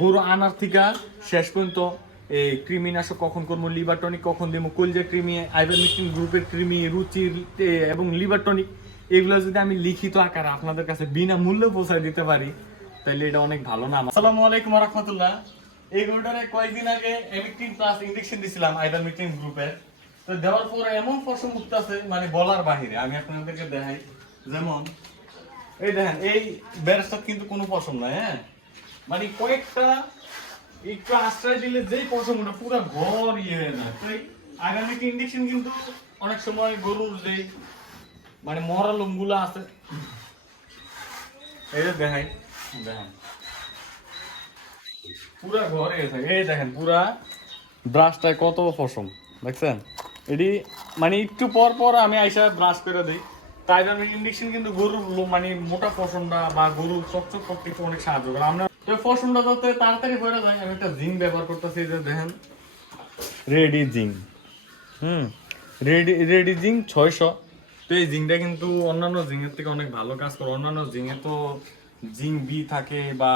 গরু আনার থেকে শেষ পর্যন্ত কৃমিনাশক কখন করবো, লিভার টনিক কখন দেবো, কলজা কৃমি, আইভারমেকটিন গ্রুপের কৃমি, রুচির এবং লিভার টনিক, এগুলো যদি আমি লিখিত আকারে আপনাদের কাছে বিনামূল্যে পৌঁছায় দিতে পারি তাহলে এটা অনেক ভালো না। আসসালামু আলাইকুম ওয়া রাহমাতুল্লাহ। এই গরুটারে কয়েকদিন আগে এমিকটিন প্লাস ইনজেকশন দিছিলাম আইভারমেকটিন গ্রুপের। তো দেওয়ার পরে এমন পশম উঠতেছে মানে বলার বাহিরে। আমি আপনাদেরকে দেখাই, যেমন এই দেখেন, এই বেরেস্তার কিন্তু কোনো পশম নাই। হ্যাঁ, মানে কয়েকটা একটু আশ্রয় দিলে যেই পশম ওটা পুরো ঘর ইয়ে হয়ে যায়। তো আগামী ইনজেকশন কিন্তু অনেক সময় গরুর যেই মানে মরা লোমগুলো আছে, এই যে দেখাই, দেখেন পুরা ঘর হয়ে থাকে। এই দেখেন পুরা ব্রাশটায় কত পশম দেখছেন। এটি মানে একটু পর পর আমি আইসা ব্রাশ করে দিই। তাই জন্য ইনজেকশন কিন্তু গরুর মানে মোটা পশমটা বা গরুর চকচক করতে অনেক সাহায্য করে। আমরা পশমটা যাতে তাড়াতাড়ি হয়ে যায় আমি একটা জিঙ্ক ব্যবহার করতেছি। যে দেখেন রেডি জিঙ্ক, রেডি জিঙ্ক 600। তো এই জিঙ্কটা কিন্তু অন্যান্য জিঙ্কের থেকে অনেক ভালো কাজ করে। অন্যান্য জিঙ্কে তো জিঙ্ক বি থাকে বা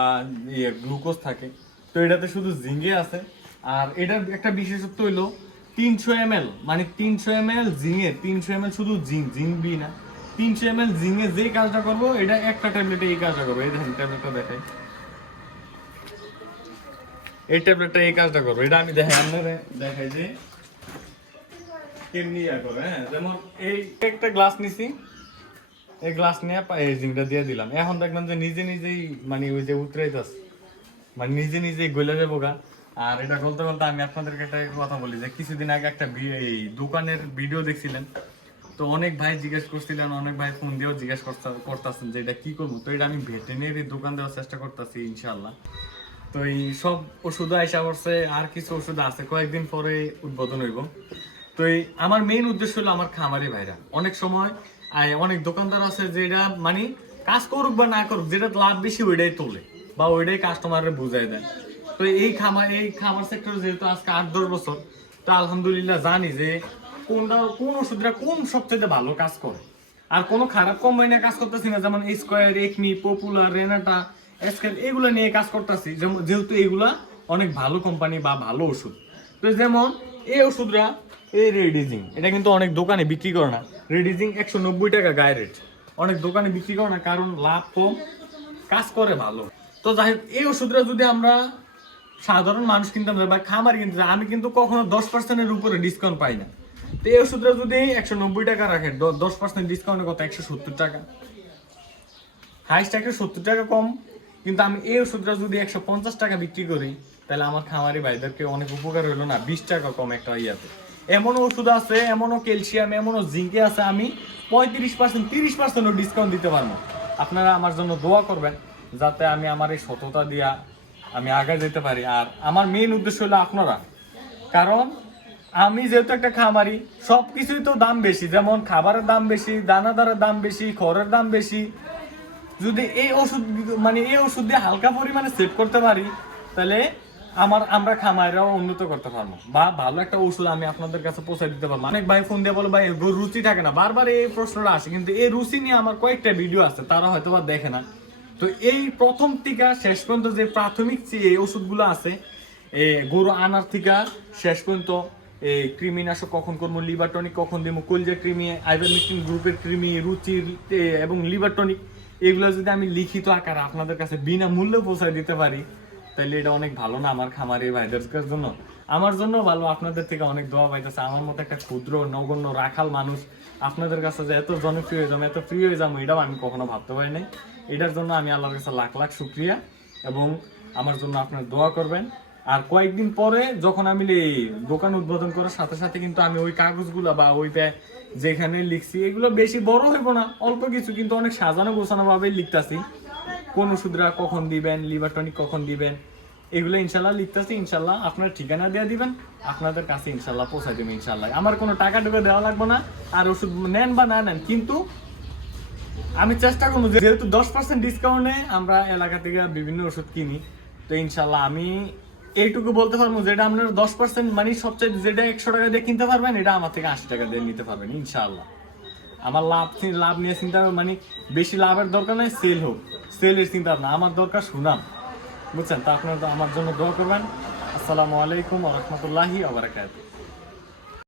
গ্লুকোজ থাকে, তো এটাতে শুধু জিঙ্কে আছে। আর এটার একটা বিশেষত্ব হইলো 300 ml, মানে 300 ml জিঙ্কে 300 ml শুধু জিঙ্ক বি না, 300 ml জিঙ্কে যে কাজটা করবো এটা একটা ট্যাবলেটে এই কাজটা করবো। এই দেখেন ট্যাবলেটটা দেখাই, এই ট্যাবলেটটা এই কাজটা করবো। এটা আমি দেখাই, আপনারা দেখাই যে কেমনি ইয়া করে। হ্যাঁ, যেমন এই একটা গ্লাস নিছি, এই গ্লাস নিয়ে এই জিঙ্কটা দিয়ে দিলাম। এখন দেখলাম যে নিজে নিজেই মানে ওই যে উতরাইতেছে, মানে নিজে নিজেই গলে যাবো গা। আর এটা বলতে বলতে আমি আপনাদেরকে একটা কথা বলি যে কিছুদিন আগে একটা এই দোকানের ভিডিও দেখছিলেন। তো অনেক ভাই জিজ্ঞেস করছিলেন, অনেক ভাই ফোন দিয়েও জিজ্ঞেস করতেছেন যে এটা কি করবো। তো এটা আমি ভেটেরিনারি দোকান দেওয়ার চেষ্টা করতেছি ইনশাল্লাহ। তো এই সব ওষুধ আইসা করছে, আর কিছু ওষুধ আছে কয়েকদিন পরে উদ্বোধন হইব। তো এই আমার মেইন উদ্দেশ্য হলো আমার খামারি ভাইরা অনেক সময় অনেক দোকানদার আছে যেটা মানে কাজ করুক বা না করুক, যেটা লাভ বেশি ওইটাই তোলে বা ওইটাই কাস্টমারের বুঝাই দেয়। তো এই খামার সেক্টরে যেহেতু আজকে 8-10 বছর, তো আলহামদুলিল্লাহ জানি যে কোন ওষুধটা কোন সবচেয়ে ভালো কাজ করে। আর কোনো খারাপ কোম্পানি কাজ করতেছি না, যেমন স্কোয়ার, একমি, পপুলার, রেনাটা, এসকেল, এগুলো নিয়ে কাজ করতেছি। যেহেতু এগুলা অনেক ভালো কোম্পানি বা ভালো ওষুধ। তো যেমন এই ওষুধরা, এই রেডিজিং, এটা কিন্তু অনেক দোকানে বিক্রি করে না। রেডিজিং 190 টাকা গায়ে রেট, অনেক দোকানে বিক্রি করে না কারণ লাভ কম, কাজ করে ভালো। তো যাই হোক, এই ওষুধটা যদি আমরা সাধারণ মানুষ কিনতাম বা খামার কিনতে, আমি কিন্তু কখনো 10%-এর উপরে ডিসকাউন্ট পাই না। তো এই ওষুধটা যদি 190 টাকা রাখে, 10% ডিসকাউন্টের কত 170 টাকা, হাইস্ট 170 টাকা কম। কিন্তু আমি এই ওষুধটা যদি 150 টাকা বিক্রি করি তাহলে আমার খামারি ভাইদেরকে অনেক উপকার হইলো না, 20 টাকা কম একটা ইয়াতে। এমনও ওষুধ আছে, এমনও ক্যালসিয়াম, এমনও জিঙ্কে আছে, আমি 35%, 30%ও ডিসকাউন্ট দিতে পারবো। আপনারা আমার জন্য দোয়া করবেন যাতে আমি আমার এই সততা দিয়া আমি আগে যেতে পারি। আর আমার মেইন উদ্দেশ্য হলো আপনারা, কারণ আমি যেহেতু একটা খামারি, সব কিছুই তো দাম বেশি, যেমন খাবারের দাম বেশি, দানাদারের দাম বেশি, খড়ের দাম বেশি। যদি এই ওষুধ মানে এই ওষুধ দিয়ে হালকা পরিমাণে সেভ করতে পারি তাহলে আমরা খামারিরাও উন্নত করতে পারবো বা ভালো একটা ওষুধ আমি আপনাদের কাছে পৌঁছে দিতে পারবো। অনেক ভাই ফোন দিয়ে বলো ভাই রুচি থাকে না, বারবার এই প্রশ্নটা আসে, কিন্তু এই রুচি নিয়ে আমার কয়েকটা ভিডিও আছে, তারা হয়তো বা দেখে না। তো এই প্রথম থেকে শেষ পর্যন্ত যে প্রাথমিক এই ওষুধগুলো আছে, গরু আনার থেকে শেষ পর্যন্ত এই কৃমিনাশক কখন করবো, লিভার টনিক কখন দেবো, কলজা কৃমি, আইভারমেকটিন গ্রুপের কৃমি, রুচির এবং লিভার টনিক, এগুলো যদি আমি লিখিত আকারে আপনাদের কাছে বিনামূল্যে পৌঁছায় দিতে পারি তাহলে এটা অনেক ভালো না আমার খামারি ভাইদের জন্য, আমার জন্য ভালো। আপনাদের থেকে অনেক দোয়া পাইতেছে। আমার মতো একটা ক্ষুদ্র নগণ্য রাখাল মানুষ আপনাদের কাছে যে এত জনপ্রিয় হয়ে যাবো, এত প্রিয় হয়ে যাবো, এটাও আমি কখনো ভাবতে পারি নাই। এটার জন্য আমি আল্লাহর কাছে লাখ লাখ শুকরিয়া, এবং আমার জন্য আপনারা দোয়া করবেন। আর কয়েকদিন পরে যখন আমি দোকান উদ্বোধন করার সাথে সাথে কিন্তু আমি ওই কাগজগুলো বা ওই যেখানে লিখছি এগুলো বেশি বড় হইব না, অল্প কিছু কিন্তু অনেক সাজানো গোছানো ভাবে লিখতেছি। কোন ওষুধরা কখন দিবেন, লিভার টনিক কখন দিবেন, এগুলো ইনশাল্লাহ লিখতেছি। ইনশাল্লাহ আপনার ঠিকানা দিয়ে দিবেন, আপনাদের কাছে ইনশাল্লাহ পৌঁছাই দেবেন ইনশাল্লাহ। আমার কোনো টাকা টুকা দেওয়া লাগবে না। আর ওষুধ নেন বা না নেন, কিন্তু আমি চেষ্টা করবো, যেহেতু 10% ডিসকাউন্টে আমরা এলাকা থেকে বিভিন্ন ওষুধ কিনি, তো ইনশাল্লাহ আমি এইটুকু বলতে পারবো যেটা আপনার 10% মানে সবচেয়ে যেটা 100 টাকা দিয়ে কিনতে পারবেন, এটা আমার থেকে 80 টাকা দিয়ে নিতে পারবেন ইনশাল্লাহ। আমার লাভ নিয়ে চিন্তা মানে বেশি লাভের দরকার নাই, সেল হোক, সেলের চিন্তা না, আমার দরকার সুনাম। বুঝছেন? তো আপনারা তো আমার জন্য দোয়া করবেন। আসসালামু আলাইকুম ওয়া রাহমাতুল্লাহি ওয়া বারাকাতুহু।